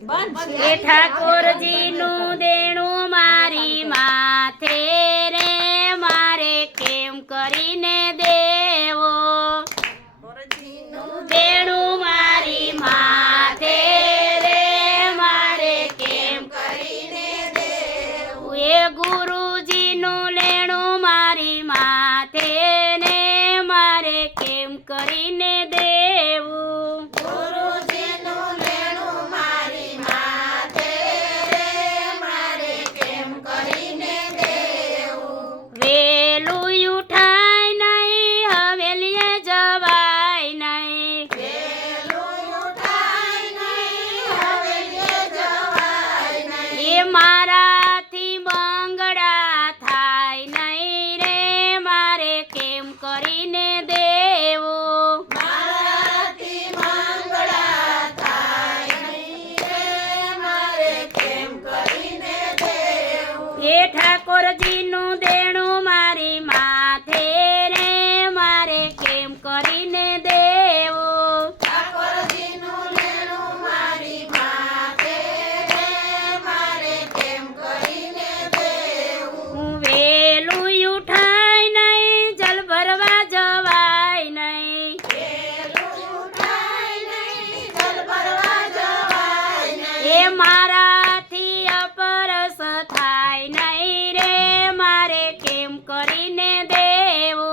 એ ઠાકોરજીનું દેણું મારી માથે રે મારે કેમ કરીને દેવો દેણું મારી માથે રે મારે કેમ કરીને દેવું એ ગુરુજીનું લેણું મારી માથે ને મારે કેમ કરીને દેવું મારાથી મંગળા થાય નહીં રે મારે કેમ કરીને દેવો મારાથી મંગળા થાય નહીં રે મારે કેમ કરીને દેવું એ ઠાકોરજીનું દેણું મારી માથે રે મારે કેમ કરીને દેવો ઠાકોરજીનું લેણું મારી માથે રે મારે કેમ કરીને દેવું વેલું ઉઠાય નહીં જલ ભરવા જવાય નહીં વેલું ઉઠાય નહીં જલ ભરવા જવાય નહીં એ મારાથી અપરસ થાય નહીં રે મારે કેમ કરીને દેવો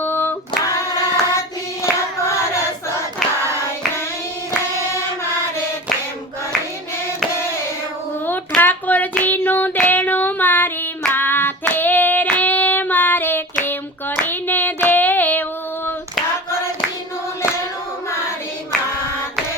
મારાથી અપરસ થાય નહીં રે મારે કેમ કરીને દેવું ઠાકોરજીનું દેણું મારી માથે રે મારે કેમ કરીને દેવું ઠાકોરજીનું લેણું મારી માથે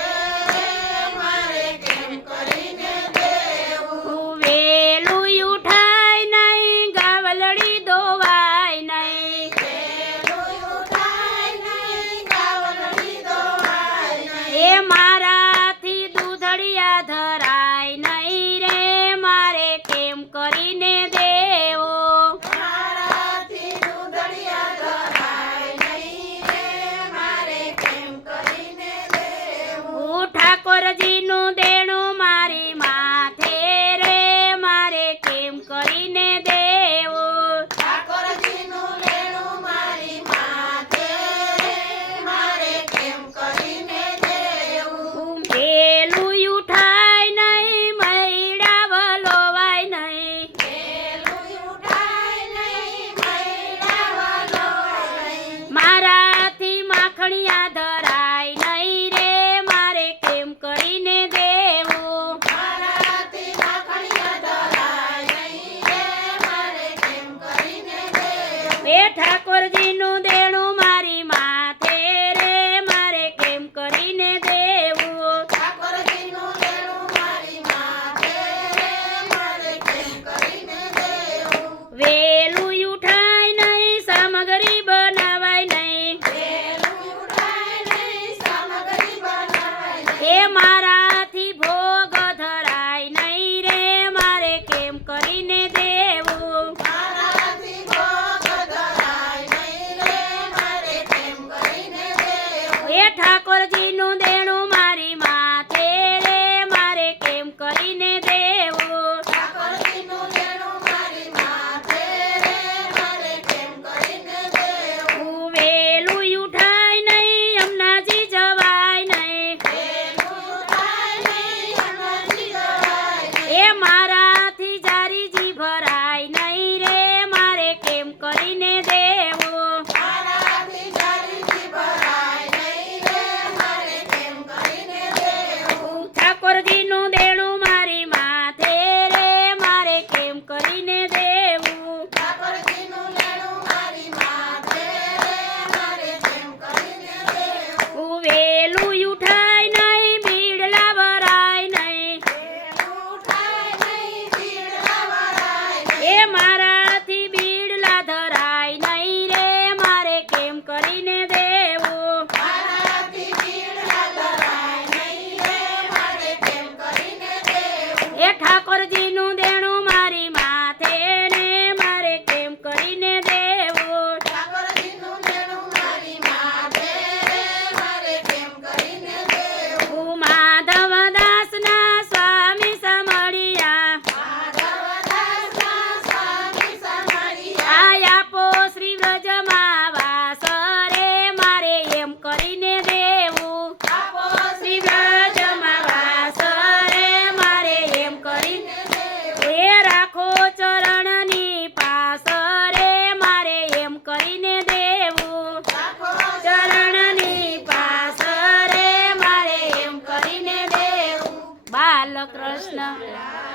રે મારે કેમ કરીને દેવું વેલું ઉઠાય નહીં ગાવલડી દોવાય નહીં વેલું ઉઠાય નહીં ગાવલડી દોવાય નહીં એ મારાથી દૂધડિયા ધરાય નહીં રે મારે કેમ કરીને દેવો મારાથી દૂધડિયા ધરાય નહીં રે મારે કેમ કરીને દેવું ઠાકોરજીનું દેણું મારી માથે રે મારે કેમ કરીને દેવો ઠાકોરજીનું લેણું મારી માથે રે મારે કેમ કરીને દેવું વેલું ઉઠાય નહીં મૈડા વલોવાય નહીં વેલું ઉઠાય નહીં મૈડા વલોવાય નહીં મારાથી માખણિયા ધરાય નહીં રે મારે કેમ કરીને દેવું મારાથી માખણિયા ધરાય નહીં રે મારે કેમ કરીને દેવું એ ઠાકોરજીનું દેણું મારી માથે રે મારે કેમ કરીને દેવું ઠાકોરજીનું લેણું મારી માથે રે મારે કેમ કરીને દેવું વેલું ઉઠાય નહીં સામગ્રી બનાવાય નહીં વેલું ઉઠાય નહીં સામગ્રી બનાવાય નહીં એ મારાથી ભોગ ધરાય નહીં રે મારે કેમ કરીને દેવું મારાથી ભોગ ધરાય નહીં રે મારે કેમ કરીને દેવું એ ઠાકોરજીનું દેણું મારી માથે રે મારે કેમ કરીને દેવું ઠાકોરજીનું લેણું મારી માથે રે મારે કેમ કરીને દેવું વેલું ઉઠાય નહીં યમુનાજી જવાય નહીં વેલું ઉઠાય નહીં હમણાંથી જવાય નહીં એ મારાથી જારીજી ભરાય નહીં રે મારે કેમ કરીને દેવું મારાથી જારીથી ભરાય નહીં રે મારે કેમ કરીને દેવું ઠાકોરજીનું દેણું મારી માથે રે મારે કેમ કરીને દેવું ઠાકોરજીનું લેણું મારી માથે રે મારે કેમ કરીને દેવું વેલું ઉઠાય નહીં બીડલા ભરાય નહીં વેલું ઉઠાય નહીં કૃષ્ણ